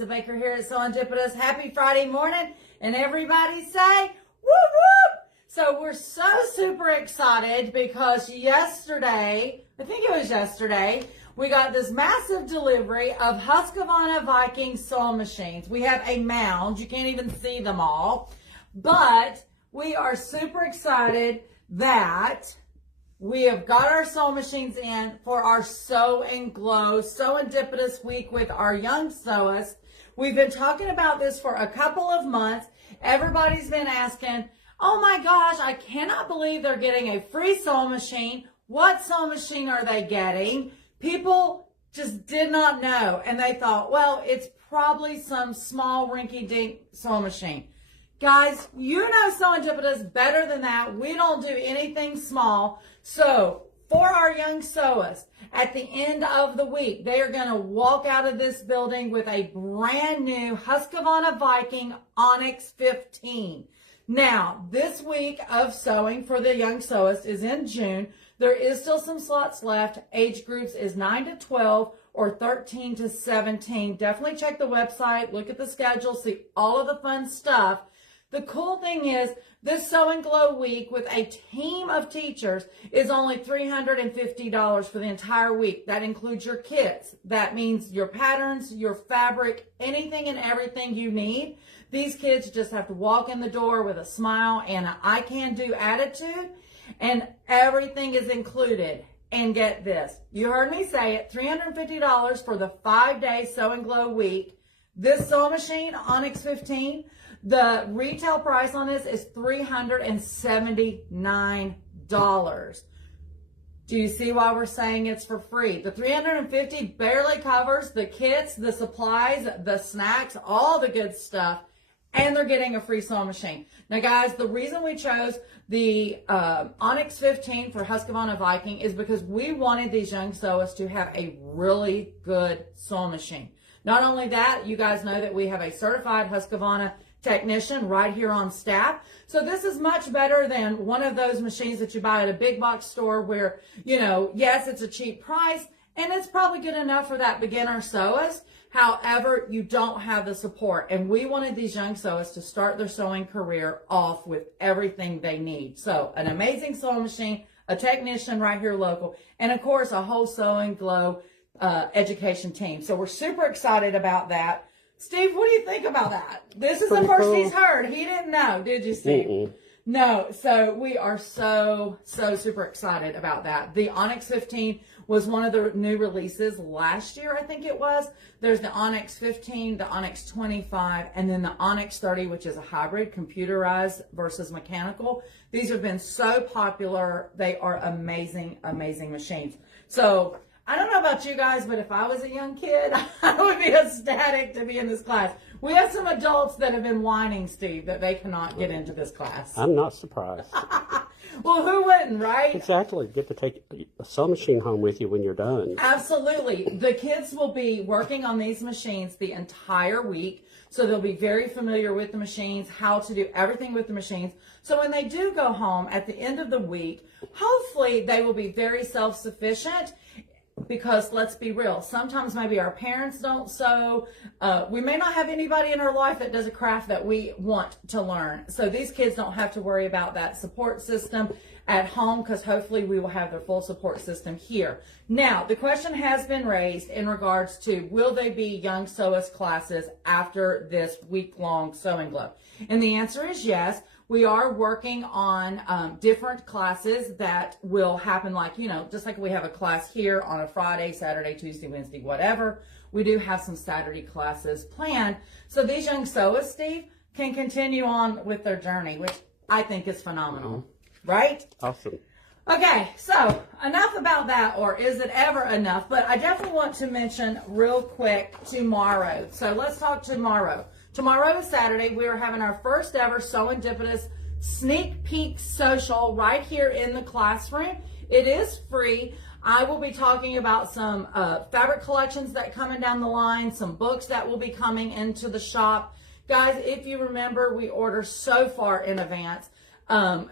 Lisa Baker here at SewEndipitous. Happy Friday morning, and everybody say, whoop whoop! So we're so super excited because yesterday, I think it was yesterday, we got this massive delivery of Husqvarna Viking sewing machines. We have a mound. You can't even see them all. But we are super excited that we have got our sewing machines in for our Sew and Glow SewEndipitous week with our young sewists. We've been talking about this for a couple of months. Everybody's been asking, oh my gosh, I cannot believe they're getting a free sewing machine. What sewing machine are they getting? People just did not know, and they thought, well, it's probably some small rinky-dink sewing machine. Guys, you know SewEndipitous better than that. We don't do anything small. So for our young sewists, at the end of the week, they are going to walk out of this building with a brand new Husqvarna Viking Onyx 15. Now, this week of sewing for the young sewist is in June. There is still some slots left. Age groups is 9 to 12 or 13 to 17. Definitely check the website, look at the schedule, see all of the fun stuff. The cool thing is this Sew and Glow week with a team of teachers is only $350 for the entire week. That includes your kits. That means your patterns, your fabric, anything and everything you need. These kids just have to walk in the door with a smile and an I can do attitude, and everything is included. And get this, you heard me say it, $350 for the 5-day Sew and Glow week. This sewing machine, Onyx 15, the retail price on this is $379. Do you see why we're saying it's for free? The $350 barely covers the kits, the supplies, the snacks, all the good stuff, and they're getting a free sewing machine. Now, guys, the reason we chose the Onyx 15 for Husqvarna Viking is because we wanted these young sewists to have a really good sewing machine. Not only that, you guys know that we have a certified Husqvarna technician right here on staff. So this is much better than one of those machines that you buy at a big box store where, you know, yes, it's a cheap price and it's probably good enough for that beginner sewist. However, you don't have the support. And we wanted these young sewists to start their sewing career off with everything they need. So an amazing sewing machine, a technician right here local, and of course a whole Sew and Glow education team. So we're super excited about that. Steve, what do you think about that? This is the first he's heard. He didn't know, did you, Steve? No. So we are so super excited about that. The Onyx 15 was one of the new releases last year, I think it was. There's the Onyx 15, the Onyx 25, and then the Onyx 30, which is a hybrid, computerized versus mechanical. These have been so popular. They are amazing, amazing machines. So I don't know about you guys, but if I was a young kid, I would be ecstatic to be in this class. We have some adults that have been whining, Steve, that they cannot get into this class. I'm not surprised. Well, who wouldn't, right? Exactly. Get to take a sewing machine home with you when you're done. Absolutely. The kids will be working on these machines the entire week, so they'll be very familiar with the machines, how to do everything with the machines. So when they do go home at the end of the week, hopefully they will be very self-sufficient. Because let's be real, sometimes maybe our parents don't sew. We may not have anybody in our life that does a craft that we want to learn. So these kids don't have to worry about that support system at home because hopefully we will have their full support system here. Now, the question has been raised in regards to will they be young sewist classes after this week-long Sew and Glow? And the answer is yes. We are working on different classes that will happen like, you know, just like we have a class here on a Friday, Saturday, Tuesday, Wednesday, whatever. We do have some Saturday classes planned. So these young sewists, Steve, can continue on with their journey, which I think is phenomenal, right? Awesome. Okay, so enough about that, or is it ever enough? But I definitely want to mention real quick tomorrow. So let's talk tomorrow. Tomorrow is Saturday. We are having our first ever SewEndipitous sneak peek social right here in the classroom. It is free. I will be talking about some fabric collections that are coming down the line, some books that will be coming into the shop. Guys, if you remember, we order so far in advance.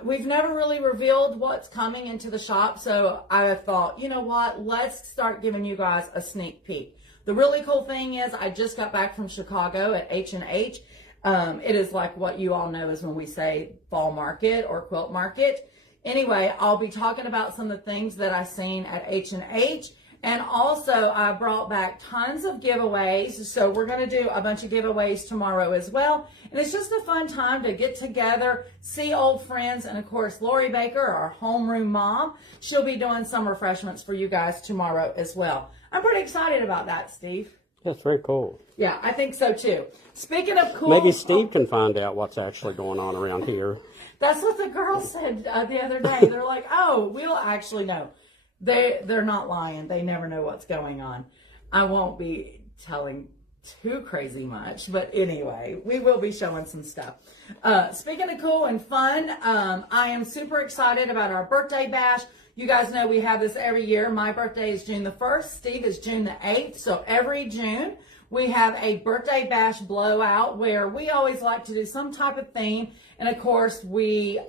We've never really revealed what's coming into the shop, so I thought, you know what, let's start giving you guys a sneak peek. The really cool thing is I just got back from Chicago at H&H. It is like what you all know is when we say fall market or quilt market. Anyway, I'll be talking about some of the things that I've seen at H&H. And also, I brought back tons of giveaways. So we're going to do a bunch of giveaways tomorrow as well. And it's just a fun time to get together, see old friends. And of course, Lori Baker, our homeroom mom, she'll be doing some refreshments for you guys tomorrow as well. I'm pretty excited about that, Steve. That's very cool. Yeah, I think so too. Speaking of cool. Maybe Steve can find out what's actually going on around here. That's what the girls said the other day. They're like, oh, we'll actually know. They're not lying. They never know what's going on. I won't be telling too crazy much, but anyway, we will be showing some stuff. Speaking of cool and fun, I am super excited about our birthday bash. You guys know we have this every year. My birthday is June the 1st. Steve is June the 8th. So every June, we have a birthday bash blowout where we always like to do some type of theme. And of course, we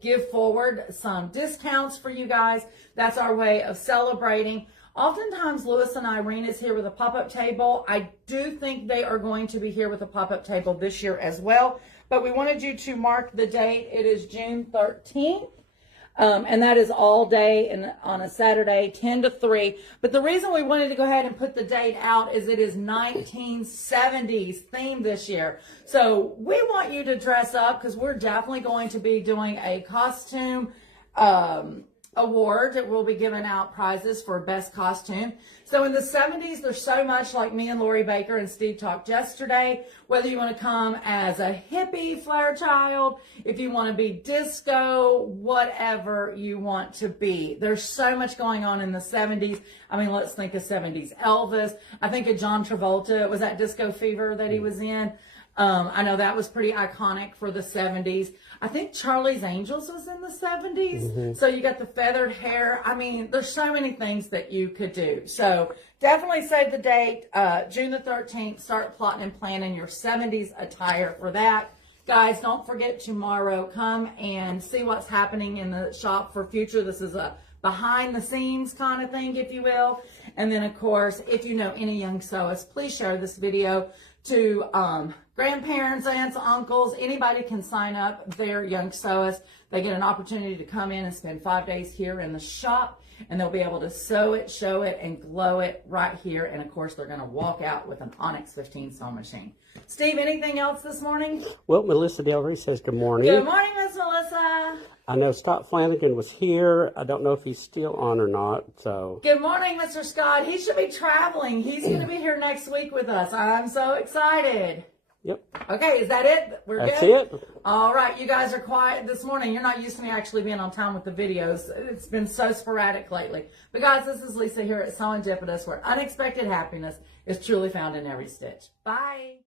give forward some discounts for you guys. That's our way of celebrating. Oftentimes, Lewis and Irene is here with a pop-up table. I do think they are going to be here with a pop-up table this year as well. But we wanted you to mark the date. It is June 13th. And that is all day and on a Saturday, 10 to 3. But the reason we wanted to go ahead and put the date out is it is 1970s themed this year. So we want you to dress up because we're definitely going to be doing a costume award. We'll be giving out prizes for best costume. So in the 70s, there's so much like me and Lori Baker and Steve talked yesterday, whether you want to come as a hippie flower child, if you want to be disco, whatever you want to be. There's so much going on in the 70s. I mean, let's think of 70s Elvis. I think of John Travolta. It was that Disco Fever that he was in. I know that was pretty iconic for the 70s. I think Charlie's Angels was in the 70s. Mm-hmm. So you got the feathered hair. I mean, there's so many things that you could do. So definitely save the date, June the 13th. Start plotting and planning your 70s attire for that. Guys, don't forget tomorrow, come and see what's happening in the shop for future. This is a behind the scenes kind of thing, if you will. And then, of course, if you know any young sewists, please share this video to grandparents, aunts, uncles. Anybody can sign up. They're young sewists. They get an opportunity to come in and spend 5 days here in the shop, and they'll be able to sew it, show it, and glow it right here. And, of course, they're going to walk out with an Onyx 15 sewing machine. Steve, anything else this morning? Well, Melissa Del Rey says good morning. Good morning, Miss Melissa. I know Scott Flanagan was here. I don't know if he's still on or not. So good morning, Mr. Scott. He should be traveling. He's going to be here next week with us. I'm so excited. Yep. Okay, is that it? We're That's good? it. All right, you guys are quiet this morning. You're not used to me actually being on time with the videos. It's been so sporadic lately. But guys, this is Lisa here at SewEndipitous, where unexpected happiness is truly found in every stitch. Bye.